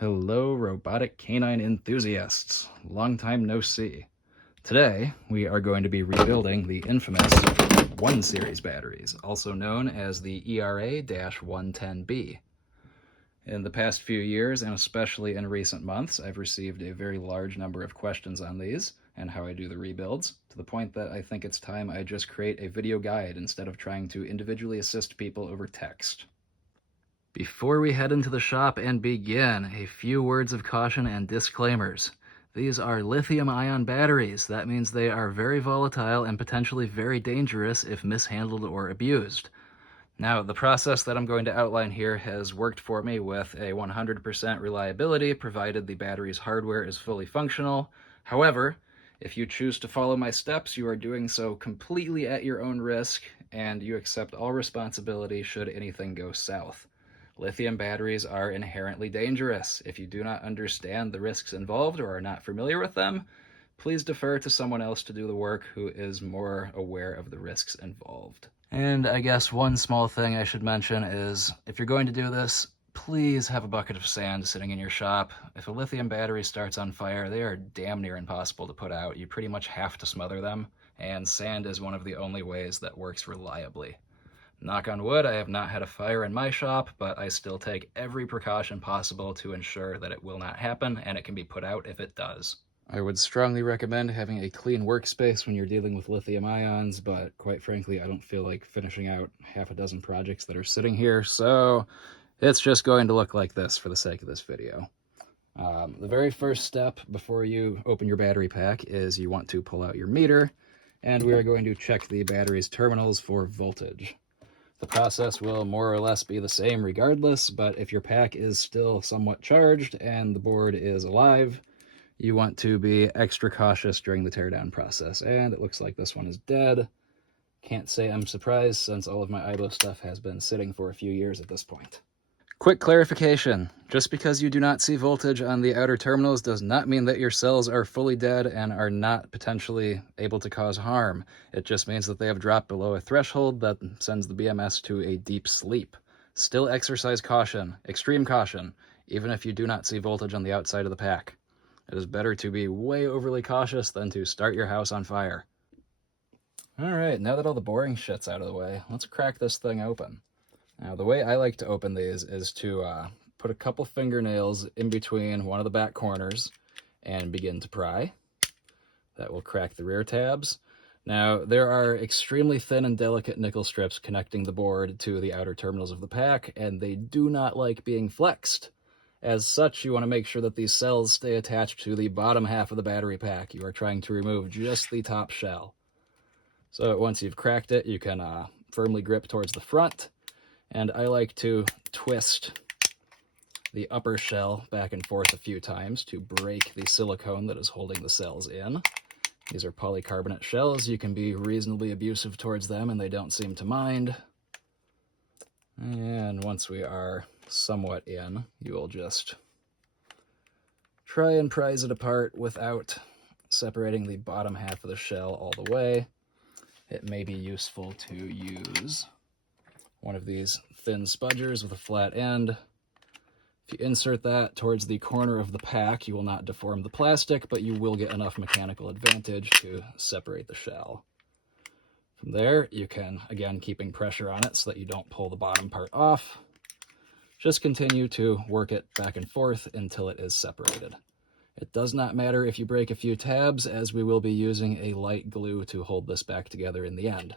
Hello, robotic canine enthusiasts. Long time no see. Today, we are going to be rebuilding the infamous 1 series batteries, also known as the ERA-110B. In the past few years, and especially in recent months, I've received a very large number of questions on these and how I do the rebuilds, to the point that I think it's time I just create a video guide instead of trying to individually assist people over text. Before we head into the shop and begin, a few words of caution and disclaimers. These are lithium-ion batteries. That means they are very volatile and potentially very dangerous if mishandled or abused. Now, the process that I'm going to outline here has worked for me with a 100% reliability, provided the battery's hardware is fully functional. However, if you choose to follow my steps, you are doing so completely at your own risk, and you accept all responsibility should anything go south. Lithium batteries are inherently dangerous. If you do not understand the risks involved or are not familiar with them, please defer to someone else to do the work who is more aware of the risks involved. And I guess one small thing I should mention is, if you're going to do this, please have a bucket of sand sitting in your shop. If a lithium battery starts on fire, they are damn near impossible to put out. You pretty much have to smother them, and sand is one of the only ways that works reliably. Knock on wood, I have not had a fire in my shop, but I still take every precaution possible to ensure that it will not happen, and it can be put out if it does. I would strongly recommend having a clean workspace when you're dealing with lithium ions, but quite frankly, I don't feel like finishing out half a dozen projects that are sitting here, so it's just going to look like this for the sake of this video. The very first step before you open your battery pack is you want to pull out your meter, and we are going to check the battery's terminals for voltage. The process will more or less be the same regardless, but if your pack is still somewhat charged and the board is alive, you want to be extra cautious during the teardown process. And it looks like this one is dead. Can't say I'm surprised, since all of my AIBO stuff has been sitting for a few years at this point. Quick clarification, just because you do not see voltage on the outer terminals does not mean that your cells are fully dead and are not potentially able to cause harm. It just means that they have dropped below a threshold that sends the BMS to a deep sleep. Still exercise caution, extreme caution, even if you do not see voltage on the outside of the pack. It is better to be way overly cautious than to start your house on fire. Alright, now that all the boring shit's out of the way, let's crack this thing open. Now, the way I like to open these is to put a couple fingernails in between one of the back corners and begin to pry. That will crack the rear tabs. Now, there are extremely thin and delicate nickel strips connecting the board to the outer terminals of the pack, and they do not like being flexed. As such, you want to make sure that these cells stay attached to the bottom half of the battery pack. You are trying to remove just the top shell. So once you've cracked it, you can firmly grip towards the front. And I like to twist the upper shell back and forth a few times to break the silicone that is holding the cells in. These are polycarbonate shells. You can be reasonably abusive towards them and they don't seem to mind. And once we are somewhat in, you will just try and prise it apart without separating the bottom half of the shell all the way. It may be useful to use one of these thin spudgers with a flat end. If you insert that towards the corner of the pack, you will not deform the plastic, but you will get enough mechanical advantage to separate the shell. From there, you can, again, keeping pressure on it so that you don't pull the bottom part off, just continue to work it back and forth until it is separated. It does not matter if you break a few tabs, as we will be using a light glue to hold this back together in the end.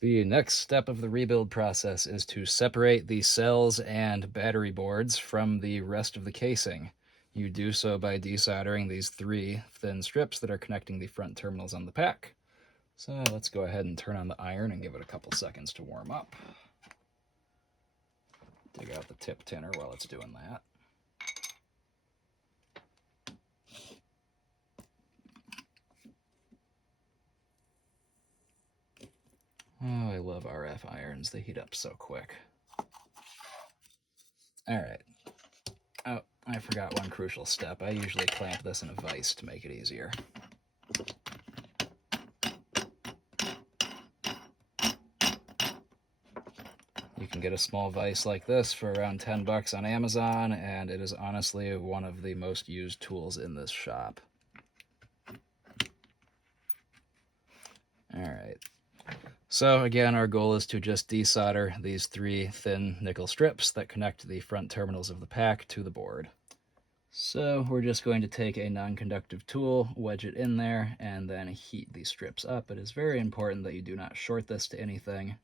The next step of the rebuild process is to separate the cells and battery boards from the rest of the casing. You do so by desoldering these 3 thin strips that are connecting the front terminals on the pack. So let's go ahead and turn on the iron and give it a couple seconds to warm up. Dig out the tip tinner while it's doing that. Oh, I love RF irons. They heat up so quick. Alright. Oh, I forgot one crucial step. I usually clamp this in a vise to make it easier. You can get a small vise like this for around 10 bucks on Amazon, and it is honestly one of the most used tools in this shop. All right. So again, our goal is to just desolder these 3 thin nickel strips that connect the front terminals of the pack to the board. So we're just going to take a non-conductive tool, wedge it in there, and then heat these strips up. It is very important that you do not short this to anything.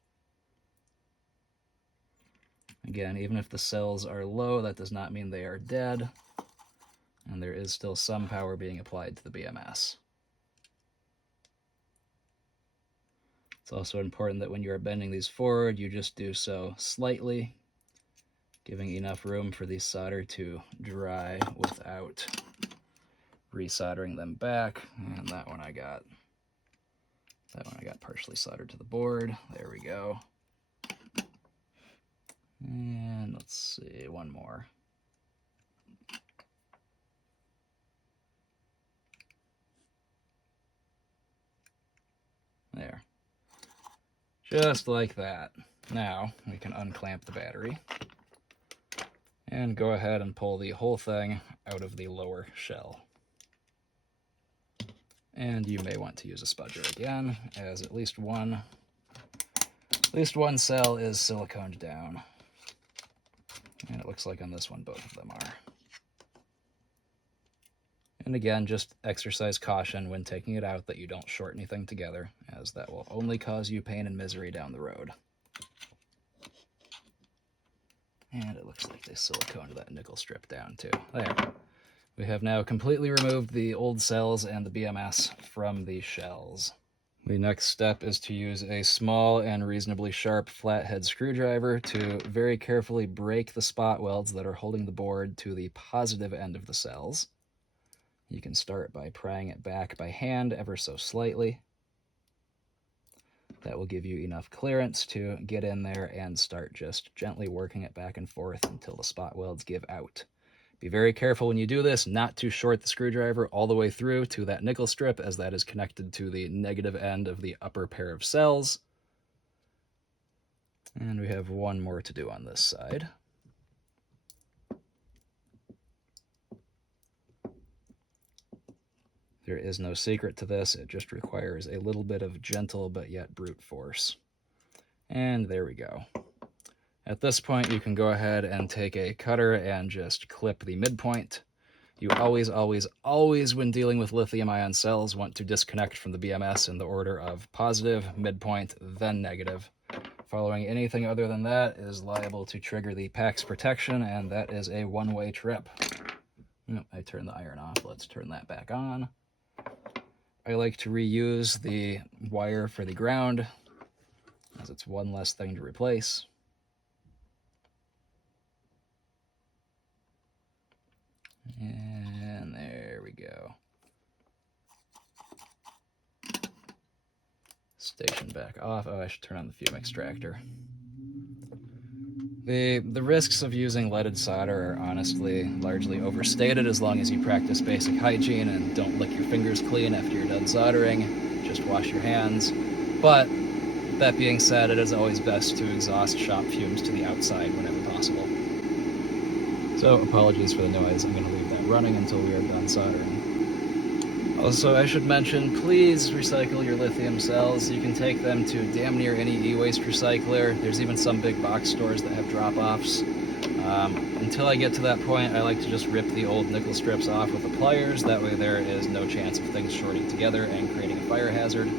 Again, even if the cells are low, that does not mean they are dead, and there is still some power being applied to the BMS. It's also important that when you are bending these forward, you just do so slightly, giving enough room for the solder to dry without resoldering them back. And that one I got partially soldered to the board. There we go. And let's see, one more. There. Just like that. Now we can unclamp the battery and go ahead and pull the whole thing out of the lower shell. And you may want to use a spudger again, as at least one cell is siliconed down. And it looks like on this one both of them are. And again, just exercise caution when taking it out that you don't short anything together, as that will only cause you pain and misery down the road. And it looks like they siliconed that nickel strip down too. There. We have now completely removed the old cells and the BMS from the shells. The next step is to use a small and reasonably sharp flathead screwdriver to very carefully break the spot welds that are holding the board to the positive end of the cells. You can start by prying it back by hand ever so slightly. That will give you enough clearance to get in there and start just gently working it back and forth until the spot welds give out. Be very careful when you do this not to short the screwdriver all the way through to that nickel strip, as that is connected to the negative end of the upper pair of cells. And we have one more to do on this side. There is no secret to this, it just requires a little bit of gentle but yet brute force. And there we go. At this point, you can go ahead and take a cutter and just clip the midpoint. You always, when dealing with lithium-ion cells, want to disconnect from the BMS in the order of positive, midpoint, then negative. Following anything other than that is liable to trigger the PAX protection, and that is a one-way trip. I turned the iron off. Let's turn that back on. I like to reuse the wire for the ground, as it's one less thing to replace. And there we go. Station back off. Oh, I should turn on the fume extractor. The risks of using leaded solder are honestly largely overstated as long as you practice basic hygiene and don't lick your fingers clean after you're done soldering. Just wash your hands. But that being said, it is always best to exhaust shop fumes to the outside whenever possible. So apologies for the noise. I'm going to leave that running until we are done soldering. Also, I should mention, please recycle your lithium cells. You can take them to damn near any e-waste recycler. There's even some big box stores that have drop-offs. Until I get to that point, I like to just rip the old nickel strips off with the pliers. That way there is no chance of things shorting together and creating a fire hazard.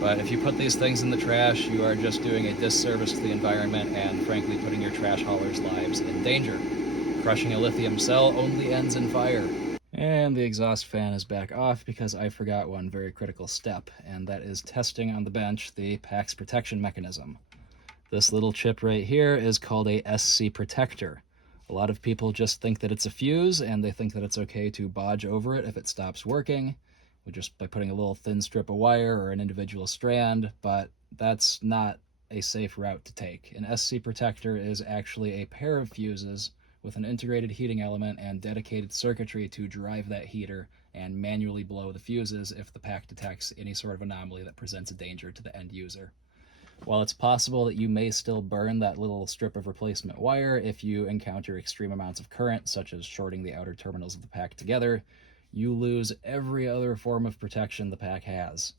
But if you put these things in the trash, you are just doing a disservice to the environment and frankly putting your trash haulers' lives in danger. Crushing a lithium cell only ends in fire. And the exhaust fan is back off because I forgot one very critical step, and that is testing on the bench the PAX protection mechanism. This little chip right here is called a SC protector. A lot of people just think that it's a fuse, and they think that it's okay to bodge over it if it stops working, just by putting a little thin strip of wire or an individual strand, but that's not a safe route to take. An SC protector is actually a pair of fuses with an integrated heating element and dedicated circuitry to drive that heater and manually blow the fuses if the pack detects any sort of anomaly that presents a danger to the end user. While it's possible that you may still burn that little strip of replacement wire if you encounter extreme amounts of current, such as shorting the outer terminals of the pack together, you lose every other form of protection the pack has.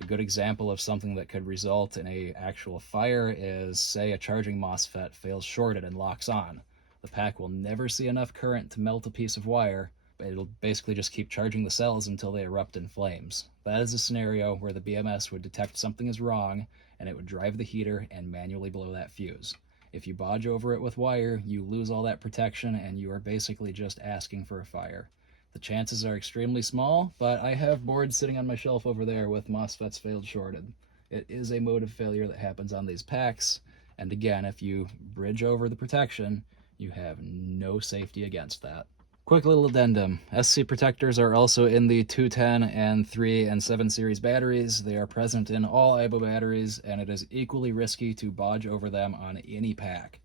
A good example of something that could result in an actual fire is, say, a charging MOSFET fails shorted and locks on. The pack will never see enough current to melt a piece of wire, but it'll basically just keep charging the cells until they erupt in flames. That is a scenario where the BMS would detect something is wrong, and it would drive the heater and manually blow that fuse. If you bodge over it with wire, you lose all that protection, and you are basically just asking for a fire. The chances are extremely small, but I have boards sitting on my shelf over there with MOSFETs failed shorted. It is a mode of failure that happens on these packs, and again, if you bridge over the protection, you have no safety against that. Quick little addendum. SC protectors are also in the 210 and 3 and 7 series batteries. They are present in all AIBO batteries, and it is equally risky to bodge over them on any pack.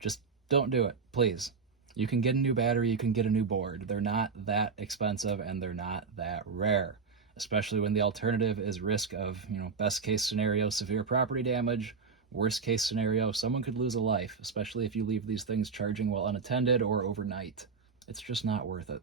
Just don't do it, please. You can get a new battery, you can get a new board. They're not that expensive and they're not that rare, especially when the alternative is risk of, best case scenario, severe property damage. Worst case scenario, someone could lose a life, especially if you leave these things charging while unattended or overnight. It's just not worth it.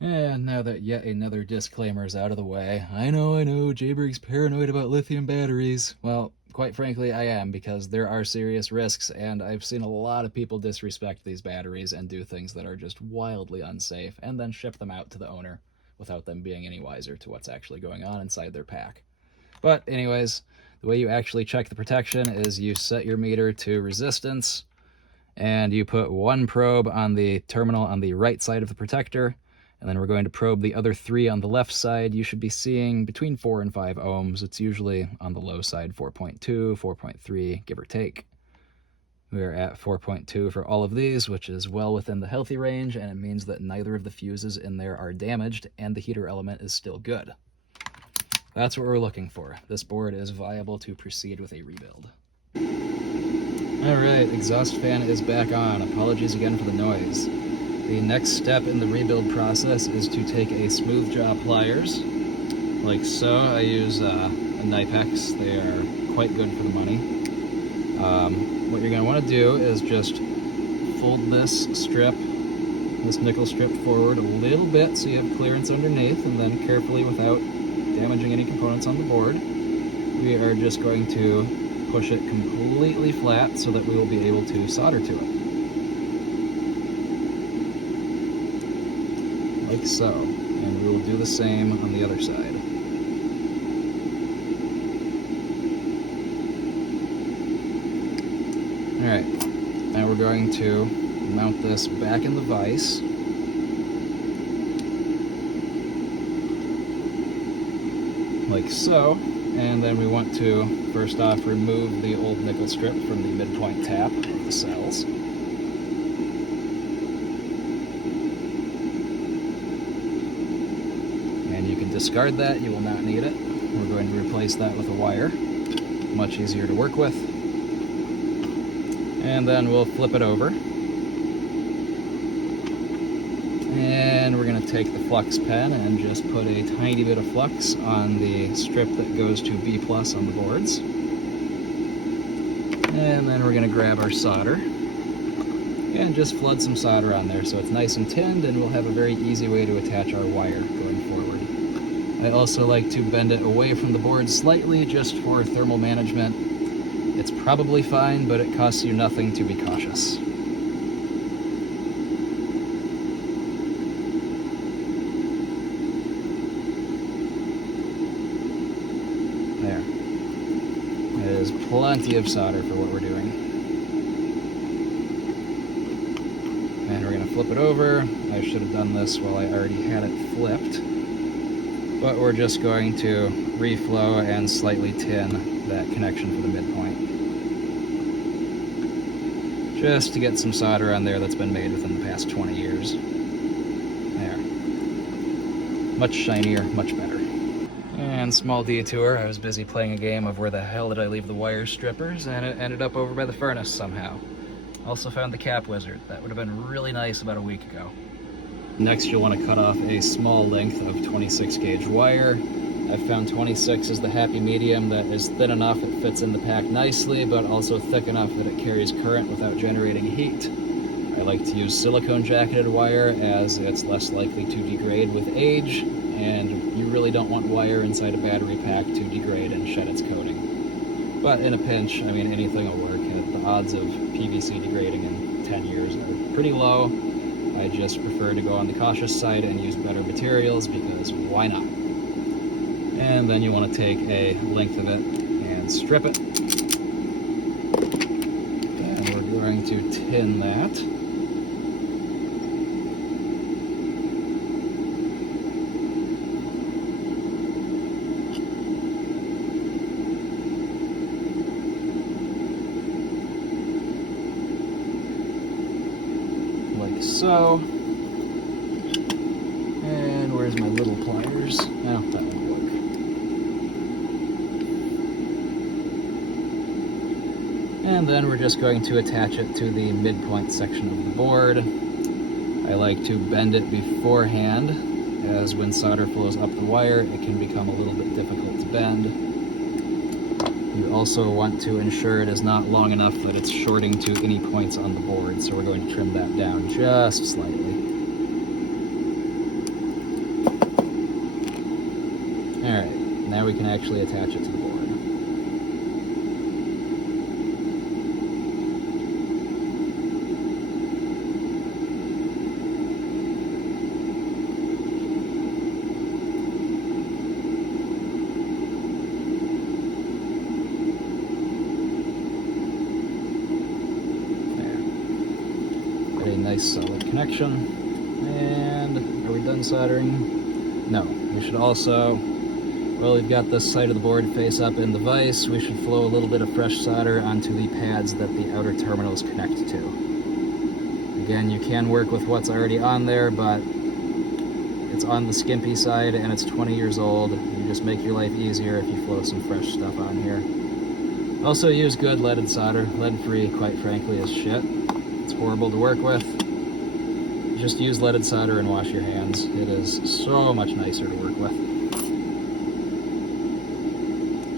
And now that yet another disclaimer is out of the way, I know, Jayberg's paranoid about lithium batteries. Well, quite frankly, I am, because there are serious risks, and I've seen a lot of people disrespect these batteries and do things that are just wildly unsafe, and then ship them out to the owner without them being any wiser to what's actually going on inside their pack. But anyways, the way you actually check the protection is you set your meter to resistance, and you put one probe on the terminal on the right side of the protector, and then we're going to probe the other 3 on the left side. You should be seeing between 4 and 5 ohms. It's usually on the low side, 4.2, 4.3, give or take. We're at 4.2 for all of these, which is well within the healthy range, and it means that neither of the fuses in there are damaged, and the heater element is still good. That's what we're looking for. This board is viable to proceed with a rebuild. Alright, exhaust fan is back on. Apologies again for the noise. The next step in the rebuild process is to take a smooth jaw pliers, like so. I use a Knipex. They are quite good for the money. What you're going to want to do is just fold this nickel strip forward a little bit so you have clearance underneath, and then carefully, without damaging any components on the board, we are just going to push it completely flat so that we will be able to solder to it. Like so. And we will do the same on the other side. Alright, now we're going to mount this back in the vise. Like so. And then we want to, first off, remove the old nickel strip from the midpoint tap of the cells. And you can discard that, you will not need it. We're going to replace that with a wire. Much easier to work with. And then we'll flip it over. And we're going to take the flux pen and just put a tiny bit of flux on the strip that goes to B+ on the boards. And then we're going to grab our solder and just flood some solder on there so it's nice and tinned, and we'll have a very easy way to attach our wire going forward. I also like to bend it away from the board slightly just for thermal management. It's probably fine, but it costs you nothing to be cautious. There. It is plenty of solder for what we're doing. And we're going to flip it over. I should have done this while I already had it flipped. But we're just going to reflow and slightly tin that connection for the midpoint. Just to get some solder on there that's been made within the past 20 years. There. Much shinier, much better. And small detour, I was busy playing a game of where the hell did I leave the wire strippers, and it ended up over by the furnace somehow. Also found the cap wizard. That would have been really nice about a week ago. Next, you'll want to cut off a small length of 26 gauge wire. I've found 26 is the happy medium that is thin enough it fits in the pack nicely, but also thick enough that it carries current without generating heat. I like to use silicone jacketed wire as it's less likely to degrade with age, and you really don't want wire inside a battery pack to degrade and shed its coating. But in a pinch, I mean, anything will work. The odds of PVC degrading in 10 years are pretty low. I just prefer to go on the cautious side and use better materials because why not? And then you want to take a length of it and strip it. And we're going to tin that. Like so. And where's my little pliers? No, that won't work. And then we're just going to attach it to the midpoint section of the board. I like to bend it beforehand, as when solder flows up the wire, it can become a little bit difficult to bend. You also want to ensure it is not long enough that it's shorting to any points on the board, so we're going to trim that down just slightly. Alright, now we can actually attach it to the board. A nice solid connection. And are we done soldering? No. We should also, well, we've got this side of the board face up in the vise. We should flow a little bit of fresh solder onto the pads that the outer terminals connect to. Again, you can work with what's already on there, but it's on the skimpy side and it's 20 years old. You just make your life easier if you flow some fresh stuff on here. Also use good leaded solder. Lead-free, quite frankly, is shit. It's horrible to work with. Just use leaded solder and wash your hands. It is so much nicer to work with.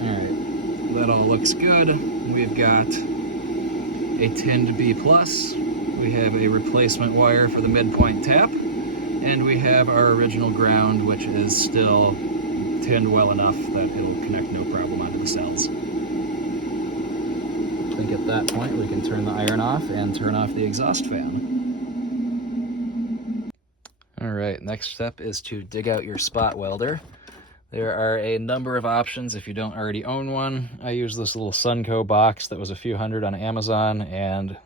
Alright, that all looks good. We've got a tinned B+. We have a replacement wire for the midpoint tap. And we have our original ground, which is still tinned well enough that it'll connect no problem onto the cells. I think at that point we can turn the iron off and turn off the exhaust fan. Alright, next step is to dig out your spot welder. There are a number of options if you don't already own one. I use this little Sunco box that was a few hundred on Amazon, and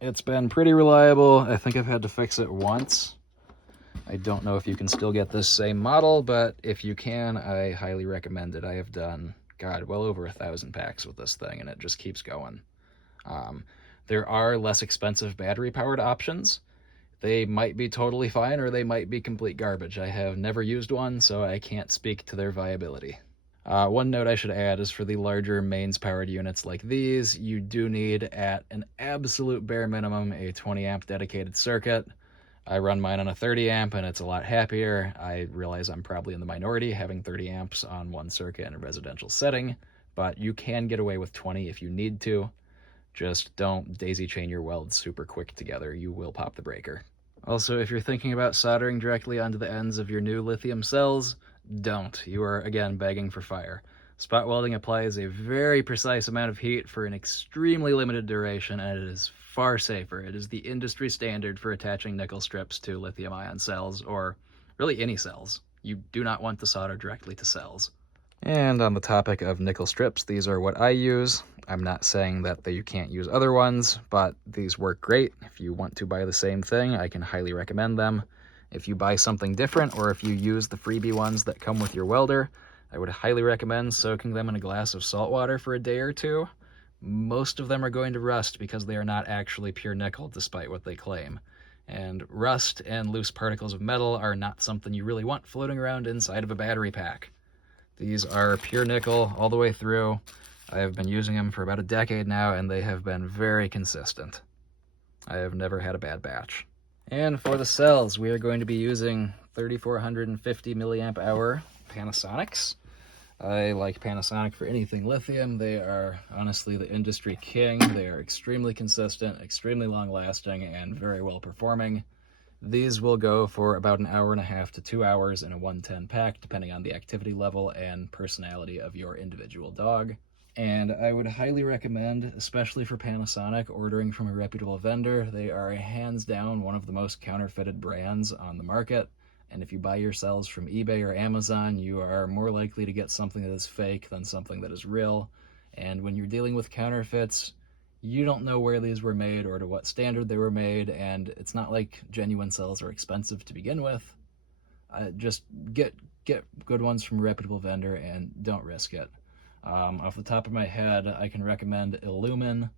it's been pretty reliable. I think I've had to fix it once. I don't know if you can still get this same model, but if you can, I highly recommend it. I have done, God, well over 1,000 packs with this thing, and it just keeps going. There are less expensive battery-powered options. They might be totally fine, or they might be complete garbage. I have never used one, so I can't speak to their viability. One note I should add is for the larger mains-powered units like these, you do need, at an absolute bare minimum, a 20-amp dedicated circuit. I run mine on a 30 amp and it's a lot happier. I realize I'm probably in the minority having 30 amps on one circuit in a residential setting, but you can get away with 20 if you need to. Just don't daisy chain your welds super quick together. You will pop the breaker. Also, if you're thinking about soldering directly onto the ends of your new lithium cells, don't. You are, again, begging for fire. Spot welding applies a very precise amount of heat for an extremely limited duration, and it is far safer. It is the industry standard for attaching nickel strips to lithium-ion cells, or really any cells. You do not want to solder directly to cells. And on the topic of nickel strips, these are what I use. I'm not saying that you can't use other ones, but these work great. If you want to buy the same thing, I can highly recommend them. If you buy something different, or if you use the freebie ones that come with your welder, I would highly recommend soaking them in a glass of salt water for a day or two. Most of them are going to rust because they are not actually pure nickel, despite what they claim. And rust and loose particles of metal are not something you really want floating around inside of a battery pack. These are pure nickel all the way through. I have been using them for about a decade now, and they have been very consistent. I have never had a bad batch. And for the cells, we are going to be using 3450 milliamp hour Panasonics. I like Panasonic for anything lithium. They are honestly the industry king. They are extremely consistent, extremely long lasting, and very well performing. These will go for about 1.5 to 2 hours in a 110 pack, depending on the activity level and personality of your individual dog. And I would highly recommend, especially for Panasonic, ordering from a reputable vendor. They are hands down one of the most counterfeited brands on the market. And if you buy your cells from eBay or Amazon, you are more likely to get something that is fake than something that is real. And when you're dealing with counterfeits, you don't know where these were made or to what standard they were made, and it's not like genuine cells are expensive to begin with. Just get good ones from a reputable vendor and don't risk it. Off the top of my head, I can recommend Illumin,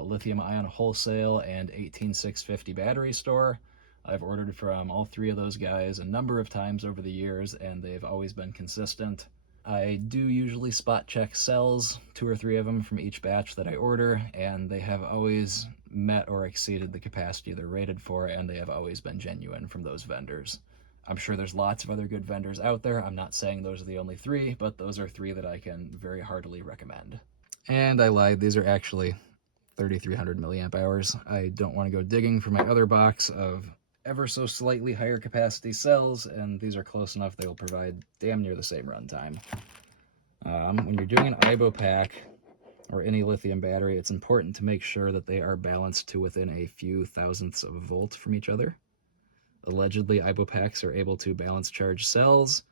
Lithium Ion Wholesale, and 18650 Battery Store. I've ordered from all three of those guys a number of times over the years, and they've always been consistent. I do usually spot check cells, 2 or 3 of them from each batch that I order, and they have always met or exceeded the capacity they're rated for, and they have always been genuine from those vendors. I'm sure there's lots of other good vendors out there. I'm not saying those are the only 3, but those are 3 that I can very heartily recommend. And I lied, these are actually 3,300 milliamp hours. I don't want to go digging for my other box of ever so slightly higher capacity cells, and these are close enough they will provide damn near the same runtime. When you're doing an AIBO pack or any lithium battery, it's important to make sure that they are balanced to within a few thousandths of a volt from each other. Allegedly, AIBO packs are able to balance charge cells,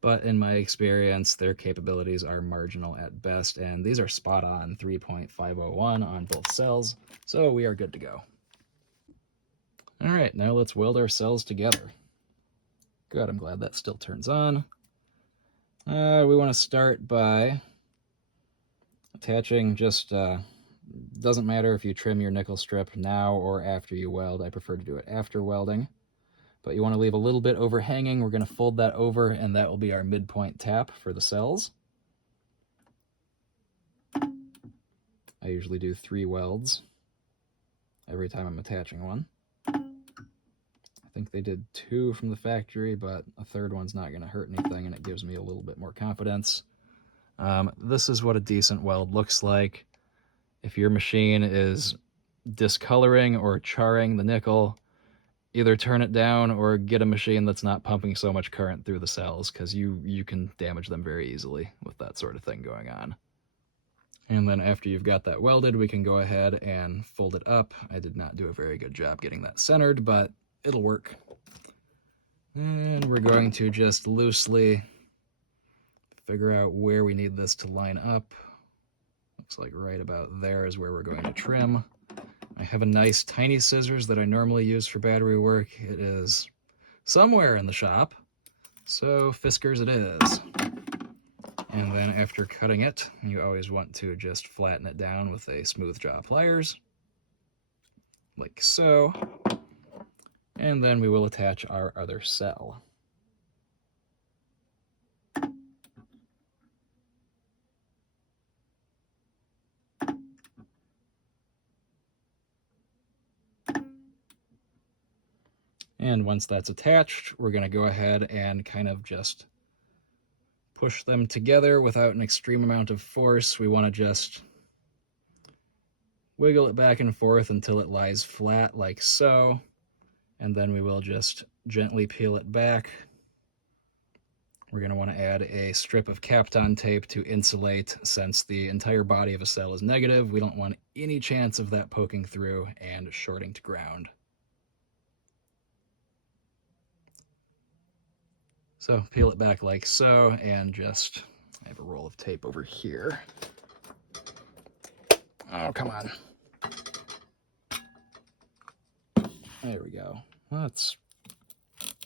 but in my experience, their capabilities are marginal at best, and these are spot on 3.501 on both cells, so we are good to go. All right, now let's weld our cells together. Good, I'm glad that still turns on. We want to start by attaching just, doesn't matter if you trim your nickel strip now or after you weld. I prefer to do it after welding. But you want to leave a little bit overhanging. We're going to fold that over, and that will be our midpoint tap for the cells. I usually do 3 welds every time I'm attaching one. I think they did 2 from the factory, but a 3rd one's not going to hurt anything, and it gives me a little bit more confidence. This is what a decent weld looks like. If your machine is discoloring or charring the nickel, either turn it down or get a machine that's not pumping so much current through the cells, because you can damage them very easily with that sort of thing going on. And then after you've got that welded, we can go ahead and fold it up. I did not do a very good job getting that centered, but it'll work. And we're going to just loosely figure out where we need this to line up. Looks like right about there is where we're going to trim. I have a nice tiny scissors that I normally use for battery work. It is somewhere in the shop, so Fiskars it is. And then after cutting it, you always want to just flatten it down with a smooth jaw pliers, like so. And then we will attach our other cell. And once that's attached, we're going to go ahead and kind of just push them together without an extreme amount of force. We want to just wiggle it back and forth until it lies flat like so. And then we will just gently peel it back. We're going to want to add a strip of Kapton tape to insulate. Since the entire body of a cell is negative, we don't want any chance of that poking through and shorting to ground. So peel it back like so, and just, I have a roll of tape over here. Oh, come on. There we go. Let's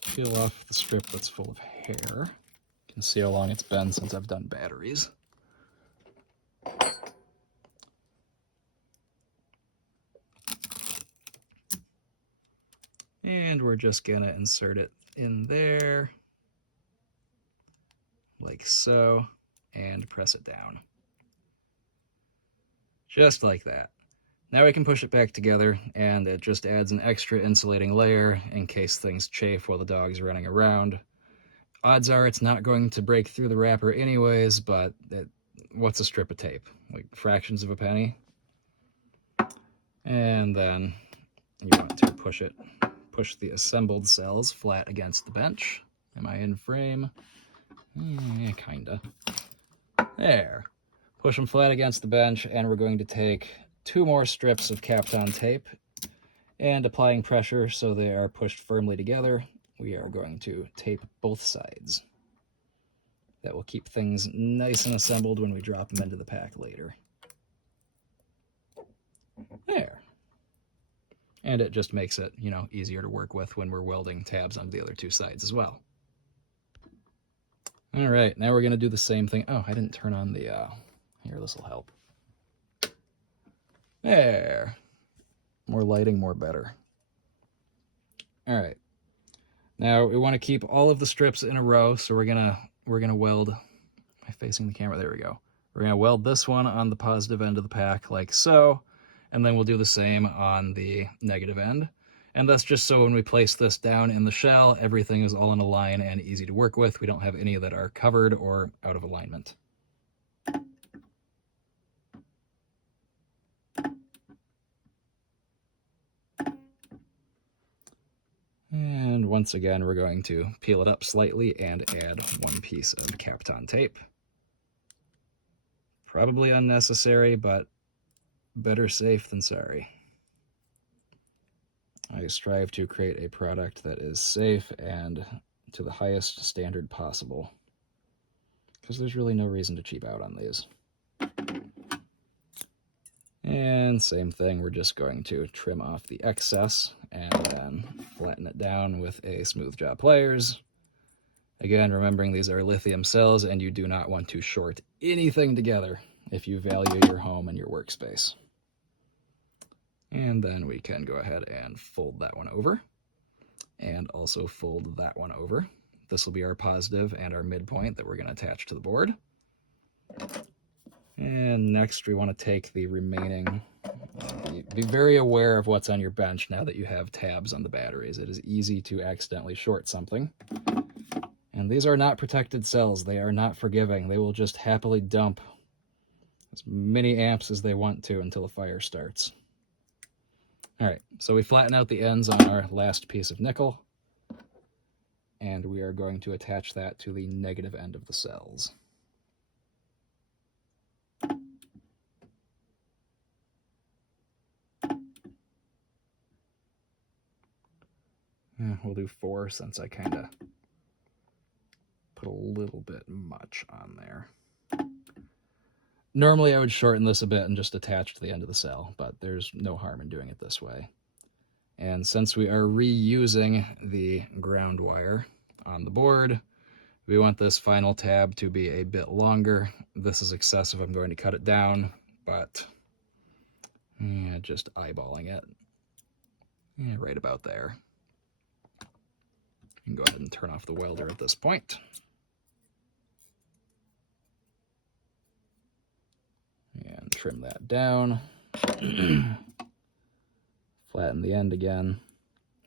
peel off the strip that's full of hair. You can see how long it's been since I've done batteries. And we're just gonna insert it in there, like so, and press it down. Just like that. Now we can push it back together, and it just adds an extra insulating layer in case things chafe while the dog's running around. Odds are it's not going to break through the wrapper anyways, but what's a strip of tape? Like fractions of a penny. And then you want to push the assembled cells flat against the bench. Am I in frame? Yeah, kinda. There. Push them flat against the bench, and we're going to take 2 more strips of Kapton tape, and applying pressure so they are pushed firmly together, we are going to tape both sides. That will keep things nice and assembled when we drop them into the pack later. There. And it just makes it, you know, easier to work with when we're welding tabs onto the other 2 sides as well. All right, now we're going to do the same thing. Oh, I didn't turn on the, here, this will help. There. More lighting, more better. All right. Now we want to keep all of the strips in a row, so we're gonna weld. Am I facing the camera? There we go. We're gonna weld this one on the positive end of the pack like so, and then we'll do the same on the negative end. And that's just so when we place this down in the shell, everything is all in a line and easy to work with. We don't have any that are covered or out of alignment. And once again, we're going to peel it up slightly and add 1 piece of Kapton tape. Probably unnecessary, but better safe than sorry. I strive to create a product that is safe and to the highest standard possible, because there's really no reason to cheap out on these. And same thing, we're just going to trim off the excess and then flatten it down with a smooth jaw pliers. Again, remembering these are lithium cells and you do not want to short anything together if you value your home and your workspace. And then we can go ahead and fold that one over and also fold that one over. This will be our positive and our midpoint that we're going to attach to the board. And next we want to take the remaining, be very aware of what's on your bench now that you have tabs on the batteries. It is easy to accidentally short something. And these are not protected cells. They are not forgiving. They will just happily dump as many amps as they want to until a fire starts. All right, so we flatten out the ends on our last piece of nickel, and we are going to attach that to the negative end of the cells. We'll do 4 since I kind of put a little bit much on there. Normally I would shorten this a bit and just attach to the end of the cell, but there's no harm in doing it this way. And since we are reusing the ground wire on the board, we want this final tab to be a bit longer. This is excessive, I'm going to cut it down, but yeah, just eyeballing it. Yeah, right about there. You can go ahead and turn off the welder at this point. And trim that down. Flatten the end again,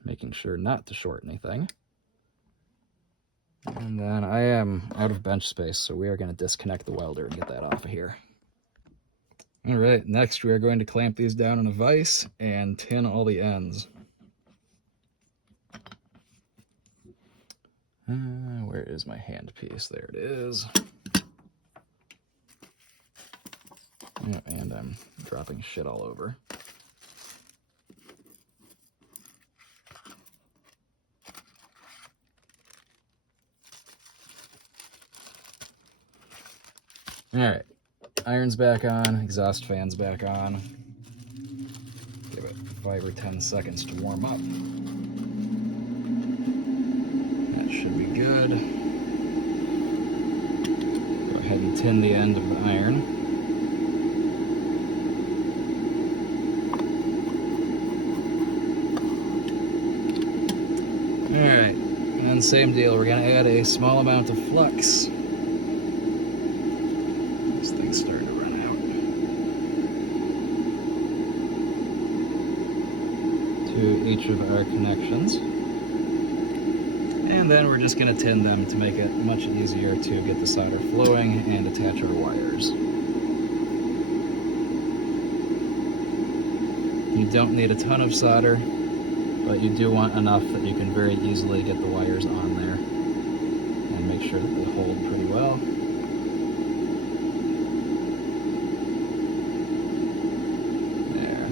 making sure not to short anything. And then I am out of bench space, so we are going to disconnect the welder and get that off of here. All right, next we are going to clamp these down in a vise and tin all the ends. Where is my handpiece? There it is. Yeah, and I'm dropping shit all over. All right, iron's back on, exhaust fan's back on. Give it 5 or 10 seconds to warm up. That should be good. Go ahead and tin the end of the iron. All right, and same deal, we're gonna add a small amount of flux. This thing's starting to run out. To each of our connections. And then we're just going to tin them to make it much easier to get the solder flowing and attach our wires. You don't need a ton of solder, but you do want enough that you can very easily get the wires on there and make sure that they hold pretty well. There.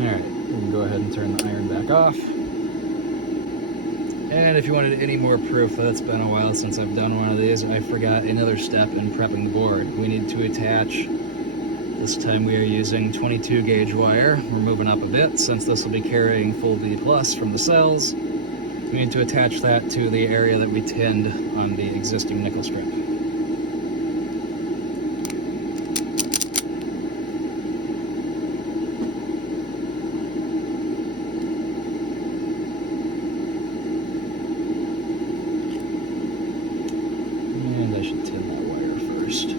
Alright, we can go ahead and turn the iron back off. And if you wanted any more proof that it's been a while since I've done one of these, I forgot another step in prepping the board. We need to attach. This time we are using 22 gauge wire. We're moving up a bit since this will be carrying full V+ from the cells. We need to attach that to the area that we tinned on the existing nickel strip. And I should tin that wire first.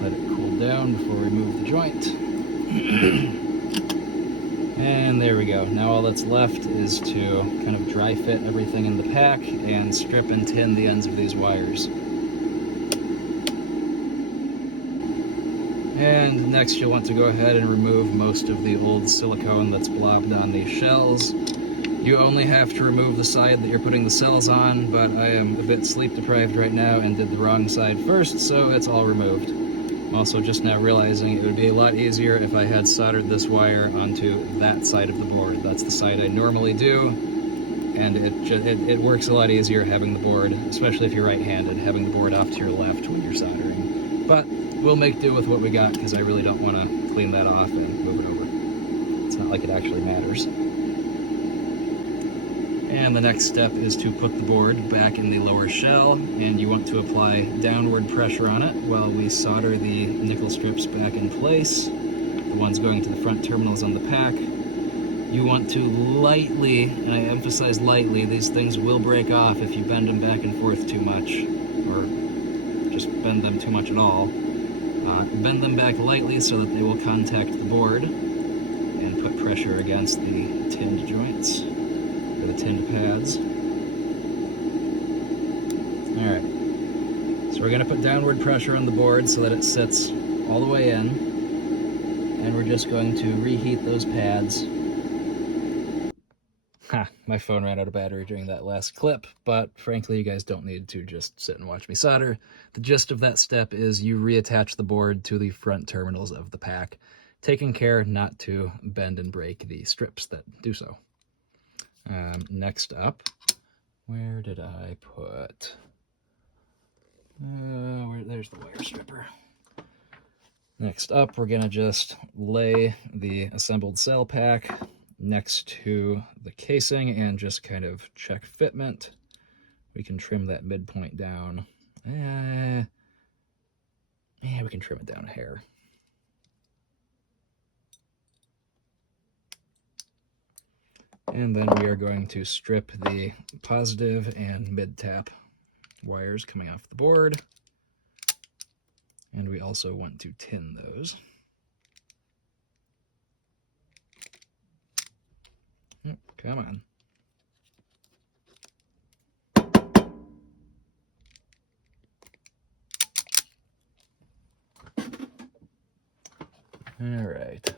Let it cool down before we move the joint. And there we go. Now all that's left is to kind of dry fit everything in the pack and strip and tin the ends of these wires. And next you'll want to go ahead and remove most of the old silicone that's blobbed on these shells. You only have to remove the side that you're putting the cells on, but I am a bit sleep deprived right now and did the wrong side first, so it's all removed. I'm also just now realizing it would be a lot easier if I had soldered this wire onto that side of the board. That's the side I normally do, and it works a lot easier having the board, especially if you're right-handed, having the board off to your left when you're soldering. But we'll make do with what we got, because I really don't want to clean that off and move it over. It's not like it actually matters. And the next step is to put the board back in the lower shell, and you want to apply downward pressure on it while we solder the nickel strips back in place, the ones going to the front terminals on the pack. You want to lightly, and I emphasize lightly, these things will break off if you bend them back and forth too much, or just bend them too much at all. Bend them back lightly so that they will contact the board and put pressure against the tinned joints. The tinned pads. Alright, so we're going to put downward pressure on the board so that it sits all the way in, and we're just going to reheat those pads. My phone ran out of battery during that last clip, but frankly you guys don't need to just sit and watch me solder. The gist of that step is you reattach the board to the front terminals of the pack, taking care not to bend and break the strips that do so. Next up, where did I put? There's the wire stripper. Next up, we're gonna just lay the assembled cell pack next to the casing and just kind of check fitment. We can trim that midpoint down. Yeah, we can trim it down a hair. And then we are going to strip the positive and mid-tap wires coming off the board. And we also want to tin those. Come on. All right.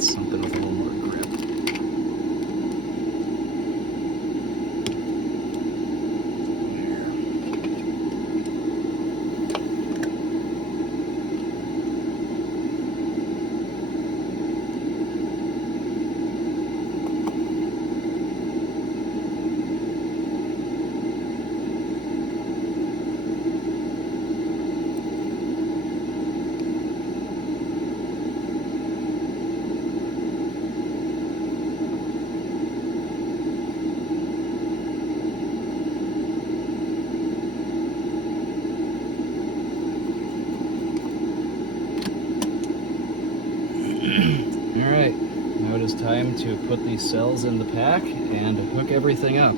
Something with a little more grip. time to put these cells in the pack and hook everything up.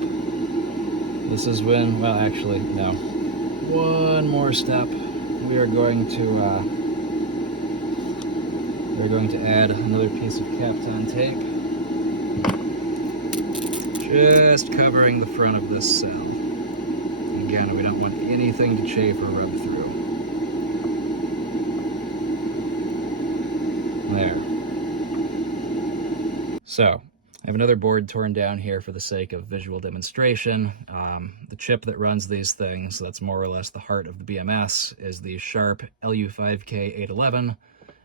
This is when, well, actually, no. One more step. We are going to add another piece of Kapton tape, just covering the front of this cell. Again, we don't want anything to chafe or rub through. There. So, I have another board torn down here for the sake of visual demonstration. The chip that runs these things, that's more or less the heart of the BMS, is the Sharp LU5K811.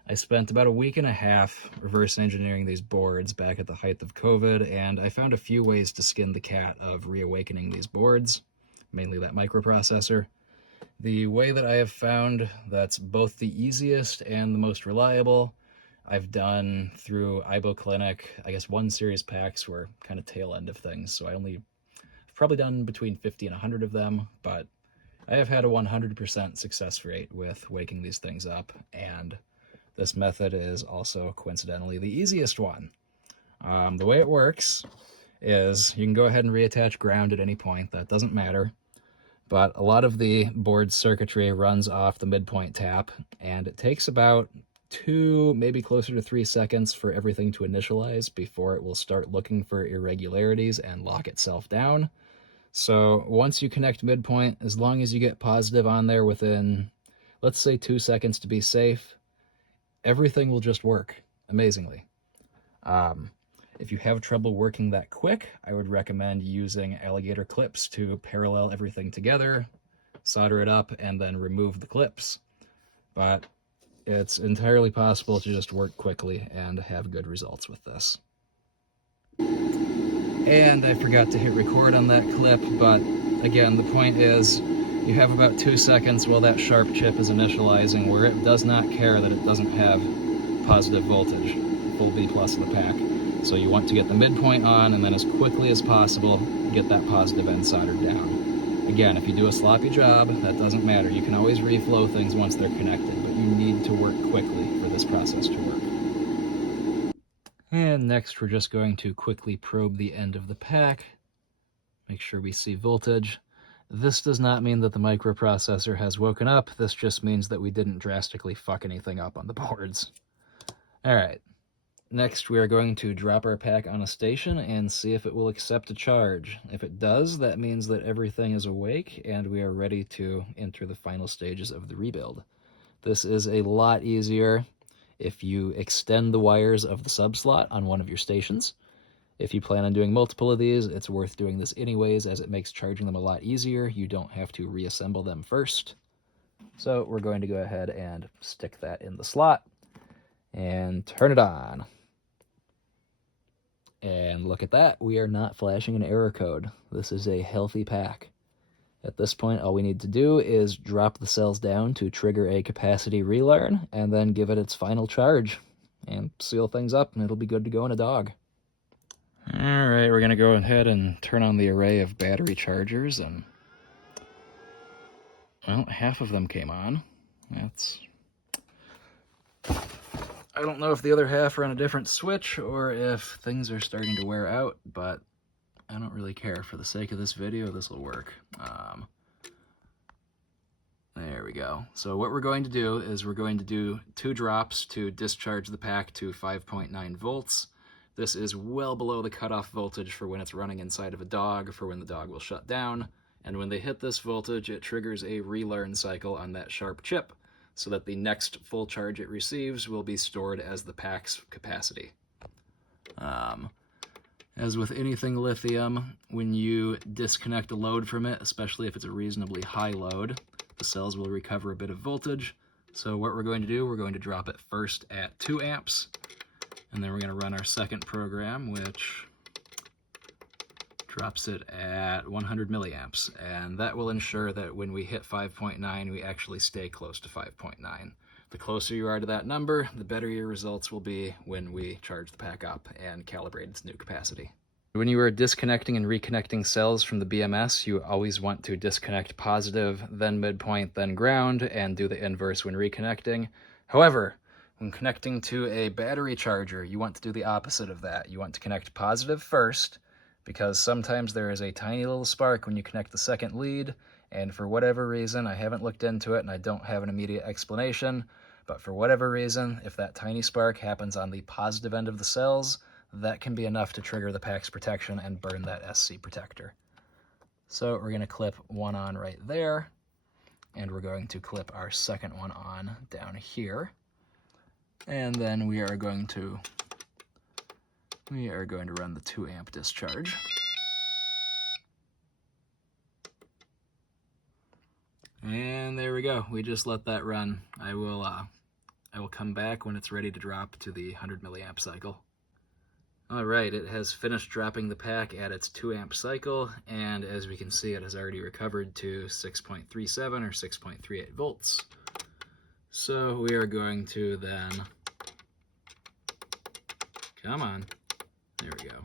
I spent about a week and a half reverse engineering these boards back at the height of COVID, and I found a few ways to skin the cat of reawakening these boards, mainly that microprocessor. The way that I have found that's both the easiest and the most reliable, I've done through AiboClinic. I guess 1 series packs were kind of tail end of things, so I've probably done between 50 and 100 of them, but I have had a 100% success rate with waking these things up, and this method is also coincidentally the easiest one. The way it works is you can go ahead and reattach ground at any point, that doesn't matter, but a lot of the board circuitry runs off the midpoint tap, and it takes about 2, maybe closer to 3 seconds for everything to initialize before it will start looking for irregularities and lock itself down. So once you connect midpoint, as long as you get positive on there within, let's say 2 seconds to be safe, everything will just work amazingly. If you have trouble working that quick, I would recommend using alligator clips to parallel everything together, solder it up, and then remove the clips. But it's entirely possible to just work quickly and have good results with this. And I forgot to hit record on that clip, but again, the point is you have about 2 seconds while that Sharp chip is initializing where it does not care that it doesn't have positive voltage, full B plus of the pack. So you want to get the midpoint on, and then as quickly as possible, get that positive end soldered down. Again, if you do a sloppy job, that doesn't matter. You can always reflow things once they're connected, but you need to work quickly for this process to work. And next, we're just going to quickly probe the end of the pack, make sure we see voltage. This does not mean that the microprocessor has woken up. This just means that we didn't drastically fuck anything up on the boards. All right. Next, we are going to drop our pack on a station and see if it will accept a charge. If it does, that means that everything is awake and we are ready to enter the final stages of the rebuild. This is a lot easier if you extend the wires of the subslot on one of your stations. If you plan on doing multiple of these, it's worth doing this anyways, as it makes charging them a lot easier. You don't have to reassemble them first. So we're going to go ahead and stick that in the slot and turn it on. And look at that, we are not flashing an error code. This is a healthy pack. At this point, all we need to do is drop the cells down to trigger a capacity relearn, and then give it its final charge, and seal things up, and it'll be good to go in a dog. Alright, we're going to go ahead and turn on the array of battery chargers, and, well, half of them came on. That's... I don't know if the other half are on a different switch or if things are starting to wear out, but I don't really care. For the sake of this video, this will work. There we go. So what we're going to do is we're going to do 2 drops to discharge the pack to 5.9 volts. This is well below the cutoff voltage for when it's running inside of a dog, for when the dog will shut down. And when they hit this voltage, it triggers a relearn cycle on that Sharp chip, so that the next full charge it receives will be stored as the pack's capacity. As with anything lithium, when you disconnect a load from it, especially if it's a reasonably high load, the cells will recover a bit of voltage. So what we're going to do, we're going to drop it first at 2 amps, and then we're going to run our second program, which drops it at 100 milliamps, and that will ensure that when we hit 5.9, we actually stay close to 5.9. The closer you are to that number, the better your results will be when we charge the pack up and calibrate its new capacity. When you are disconnecting and reconnecting cells from the BMS, you always want to disconnect positive, then midpoint, then ground, and do the inverse when reconnecting. However, When connecting to a battery charger, you want to do the opposite of that. You want to connect positive first, because sometimes there is a tiny little spark when you connect the second lead, and for whatever reason, I haven't looked into it and I don't have an immediate explanation, but for whatever reason, if that tiny spark happens on the positive end of the cells, that can be enough to trigger the pack's protection and burn that SC protector. So we're going to clip one on right there, and we're going to clip our second one on down here. And then we are going to run the 2 amp discharge. And there we go. We just let that run. I will come back when it's ready to drop to the 100 milliamp cycle. All right, it has finished dropping the pack at its 2 amp cycle, and as we can see, it has already recovered to 6.37 or 6.38 volts. So we are going to then, come on, there we go.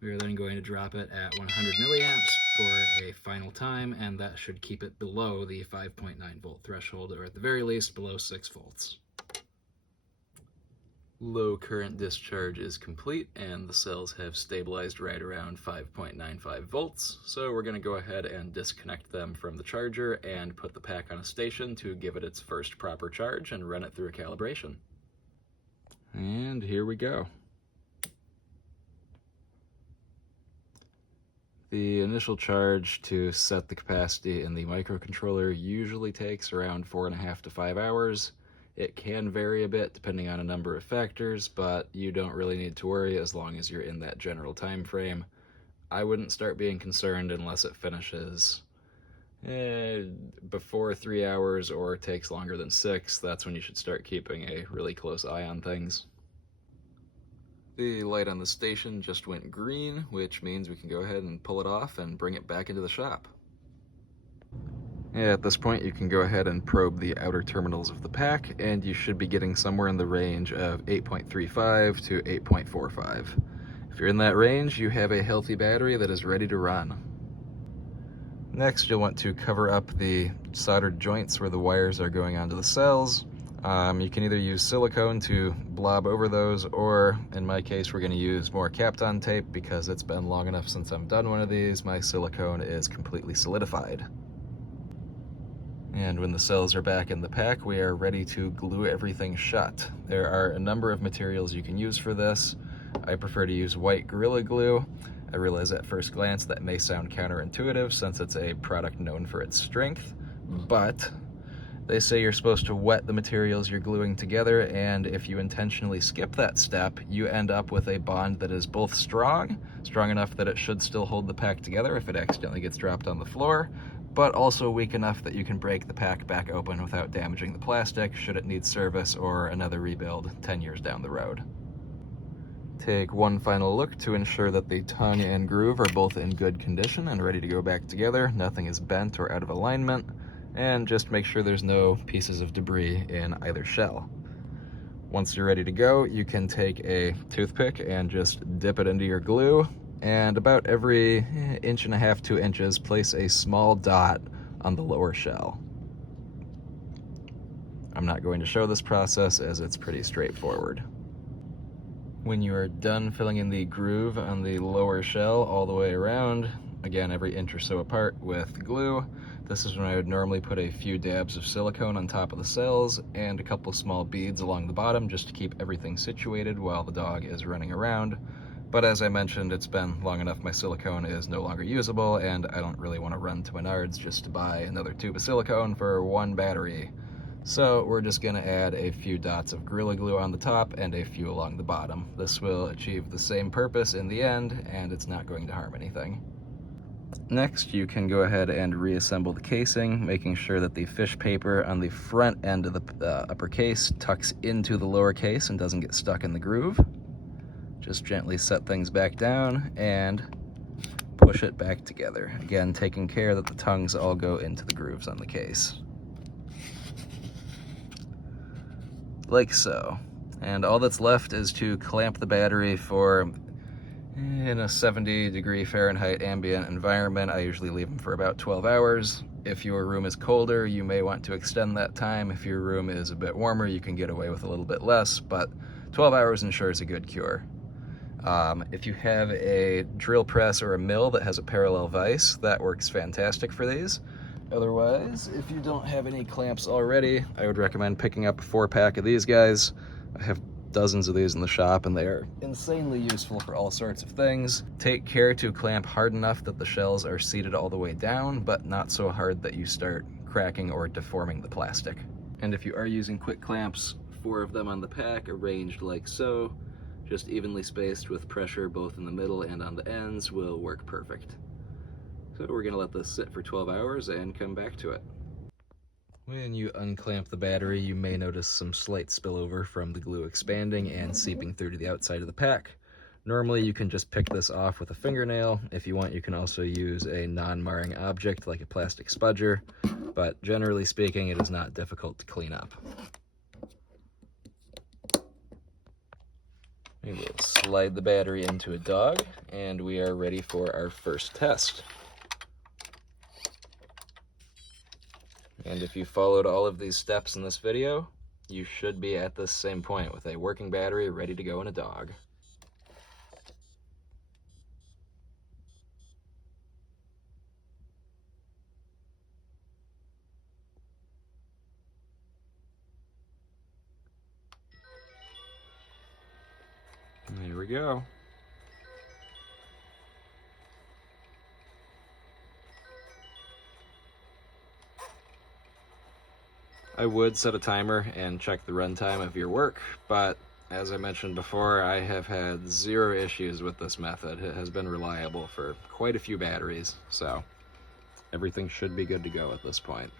We are then going to drop it at 100 milliamps for a final time, and that should keep it below the 5.9 volt threshold, or at the very least below 6 volts. Low current discharge is complete, and the cells have stabilized right around 5.95 volts, so we're going to go ahead and disconnect them from the charger and put the pack on a station to give it its first proper charge and run it through a calibration. And here we go. The initial charge to set the capacity in the microcontroller usually takes around 4.5 to 5 hours. It can vary a bit depending on a number of factors, but you don't really need to worry as long as you're in that general time frame. I wouldn't start being concerned unless it finishes before 3 hours or takes longer than 6. That's when you should start keeping a really close eye on things. The light on the station just went green, which means we can go ahead and pull it off and bring it back into the shop. At this point, you can go ahead and probe the outer terminals of the pack, and you should be getting somewhere in the range of 8.35 to 8.45. If you're in that range, you have a healthy battery that is ready to run. Next, you'll want to cover up the soldered joints where the wires are going onto the cells. You can either use silicone to blob over those, or in my case, we're going to use more Kapton tape because it's been long enough since I've done one of these. My silicone is completely solidified. And when the cells are back in the pack, we are ready to glue everything shut. There are a number of materials you can use for this. I prefer to use white Gorilla Glue. I realize at first glance that may sound counterintuitive since it's a product known for its strength, but they say you're supposed to wet the materials you're gluing together, and if you intentionally skip that step, you end up with a bond that is both strong enough that it should still hold the pack together if it accidentally gets dropped on the floor, but also weak enough that you can break the pack back open without damaging the plastic should it need service or another rebuild 10 years down the road. Take one final look to ensure that the tongue and groove are both in good condition and ready to go back together. Nothing is bent or out of alignment, and just make sure there's no pieces of debris in either shell. Once you're ready to go, you can take a toothpick and just dip it into your glue, and about every 1.5 to 2 inches, place a small dot on the lower shell. I'm not going to show this process as it's pretty straightforward. When you are done filling in the groove on the lower shell all the way around, again every inch or so apart with glue, this is when I would normally put a few dabs of silicone on top of the cells and a couple small beads along the bottom just to keep everything situated while the dog is running around. But as I mentioned, it's been long enough my silicone is no longer usable, and I don't really want to run to Menards just to buy another tube of silicone for one battery. So we're just going to add a few dots of Gorilla Glue on the top and a few along the bottom. This will achieve the same purpose in the end, and it's not going to harm anything. Next, you can go ahead and reassemble the casing, making sure that the fish paper on the front end of the upper case tucks into the lower case and doesn't get stuck in the groove. Just gently set things back down and push it back together. Again, taking care that the tongues all go into the grooves on the case. Like so. And all that's left is to clamp the battery for, in a 70-degree Fahrenheit ambient environment, I usually leave them for about 12 hours, If your room is colder, you may want to extend that time. If your room is a bit warmer, you can get away with a little bit less, but 12 hours ensures a good cure. If you have a drill press or a mill that has a parallel vise, that works fantastic for these. Otherwise, if you don't have any clamps already, I would recommend picking up a 4-pack of these guys. I have dozens of these in the shop and they are insanely useful for all sorts of things. Take care to clamp hard enough that the shells are seated all the way down, but not so hard that you start cracking or deforming the plastic. And if you are using quick clamps, 4 of them on the pack, arranged like so, just evenly spaced with pressure both in the middle and on the ends, will work perfect. So we're gonna let this sit for 12 hours and come back to it. When you unclamp the battery, you may notice some slight spillover from the glue expanding and seeping through to the outside of the pack. Normally you can just pick this off with a fingernail. If you want, you can also use a non-marring object like a plastic spudger, but generally speaking, it is not difficult to clean up. We will slide the battery into a dog, and we are ready for our first test. And if you followed all of these steps in this video, you should be at this same point with a working battery ready to go in a dog. And here we go. I would set a timer and check the runtime of your work, but as I mentioned before, I have had 0 issues with this method. It has been reliable for quite a few batteries, so everything should be good to go at this point.